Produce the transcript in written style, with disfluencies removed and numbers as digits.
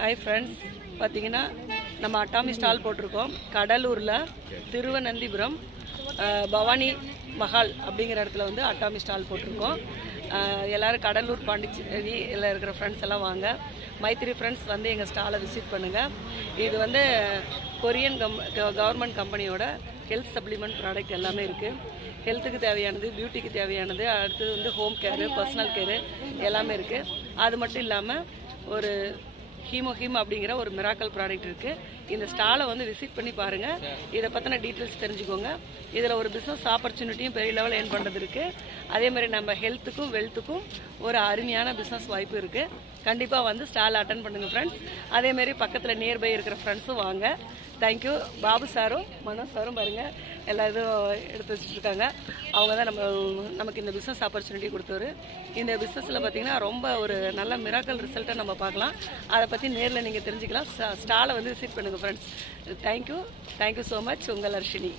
Hi friends, பார்த்தீங்கன்னா நம்ம அட்டாமி stall போட்டிருக்கோம். கடலூரில் திருவனந்திபுரம் பவானி மஹால் அப்படிங்கிற இடத்துல வந்து அட்டாமி ஸ்டால் போட்டிருக்கோம். எல்லோரும் கடலூர், பாண்டிச்சேரி எல்லாம் இருக்கிற ஃப்ரெண்ட்ஸ் எல்லாம் வாங்க. மைத்திரி ஃப்ரெண்ட்ஸ் வந்து எங்கள் ஸ்டாலை விசிட் பண்ணுங்கள். இது வந்து கொரியன் கவர்மெண்ட் கம்பெனியோட ஹெல்த் சப்ளிமெண்ட் ப்ராடக்ட் எல்லாமே இருக்குது. ஹெல்த்துக்கு தேவையானது, பியூட்டிக்கு தேவையானது, அடுத்தது வந்து ஹோம் கேரு, பர்சனல் கேரு எல்லாமே இருக்குது. அது மட்டும் இல்லாமல் ஒரு ஹீம் அப்படிங்கிற ஒரு மிராக்கல் ப்ராடக்ட் இருக்குது. இந்த ஸ்டாலை வந்து விசிட் பண்ணி பாருங்கள். இதை பற்றின டீட்டெயில்ஸ் தெரிஞ்சுக்கோங்க. இதில் ஒரு பிஸ்னஸ் ஆப்பர்ச்சுனிட்டியும் பெரிய லெவலில் ஏர்ன் பண்ணுறது இருக்குது. அதேமாதிரி நம்ம ஹெல்த்துக்கும் வெல்த்துக்கும் ஒரு அருமையான பிஸ்னஸ் வாய்ப்பு இருக்குது. கண்டிப்பாக வந்து ஸ்டால் அட்டன் பண்ணுங்கள் ஃப்ரெண்ட்ஸ். அதேமாரி பக்கத்தில் நியர்பை இருக்கிற ஃப்ரெண்ட்ஸும் வாங்க. தேங்க்யூ. பாபு சாரும் மனோஜ் சாரும் பாருங்கள் எல்லா இதுவும் எடுத்து வச்சுட்ருக்காங்க. அவங்க தான் நமக்கு இந்த பிஸ்னஸ் ஆப்பர்ச்சுனிட்டி கொடுத்தவர். இந்த பிஸ்னஸில் பார்த்திங்கன்னா ரொம்ப ஒரு நல்ல மிராக்கல் ரிசல்ட்டை நம்ம பார்க்கலாம். அதை பற்றி நேரில் நீங்கள் தெரிஞ்சுக்கலாம். ஸ்டாலை வந்து விசிட் பண்ணுங்கள் ஃப்ரெண்ட்ஸ். Thank you so much. உங்கள் அர்ஷினி.